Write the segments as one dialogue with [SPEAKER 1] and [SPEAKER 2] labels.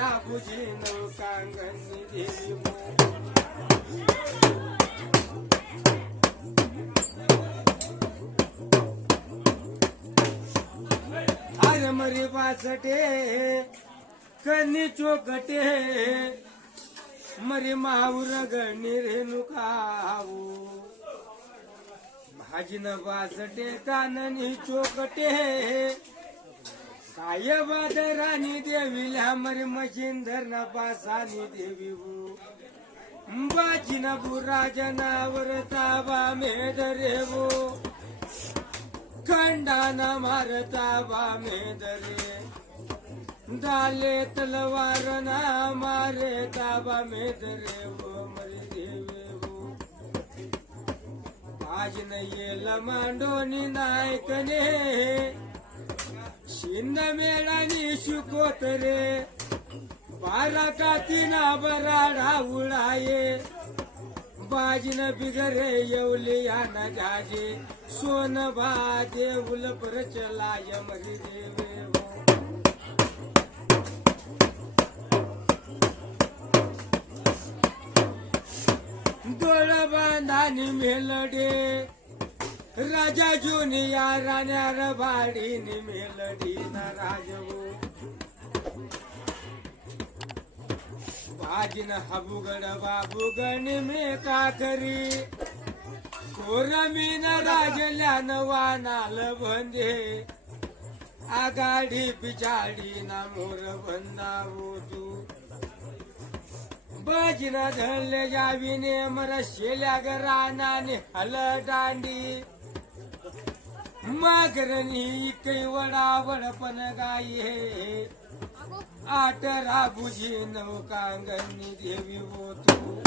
[SPEAKER 1] बुझी नौकांगणी देवी मो अरे मरी बासटे कनी चोकटे मरी माऊर गणी रेणुकाऊ भाजीन बासटे काननी चोकटे सायबाद राणी देवीला मरी मशीन धरणा पासानी देवी बाजीन राजनावर ताबा मेदरे वो खंडाना मारता बामे मेदरे दाले तलवार ना मारे ताबा मेदरे वो मरे देवे वो आज न ये लमांडोनी नायकने. शिंद मेळानी शिकोतरे बारा कातीना बराडा उडाये. बाजीन बिगरे येवले या न जाजे. सोन बा देऊल परचला यमरी देवे. वो. डोळ बांधानी मेलडे. राजा जुनिया राण्या रबाडी भाडीनी मेलडी ना राजवो भाजीन हबुगड बाबुगण मे काकरी कोरमीन राजल्यान वानाल बंदे. आघाडी पिछाडी ना मोर बंदावो तू. बाजीना धरले जावीने मर शेल्या रानाने हल दांडी. मागरणी कैवडा वडपण वडपन गाये. आटरा बुझी नौकांगणी देवी हो तू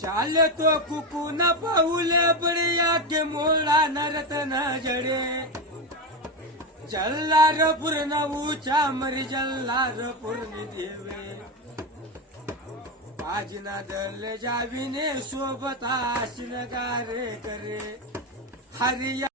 [SPEAKER 1] चाल तो कुकू न पाहुले बड़िया के मोळा नरत न जडे. जल्लारपूर न उचा मरी जल्लारपूर नि देवे. आजना दल जावीने सोबत आशीन गारे करे. हरिया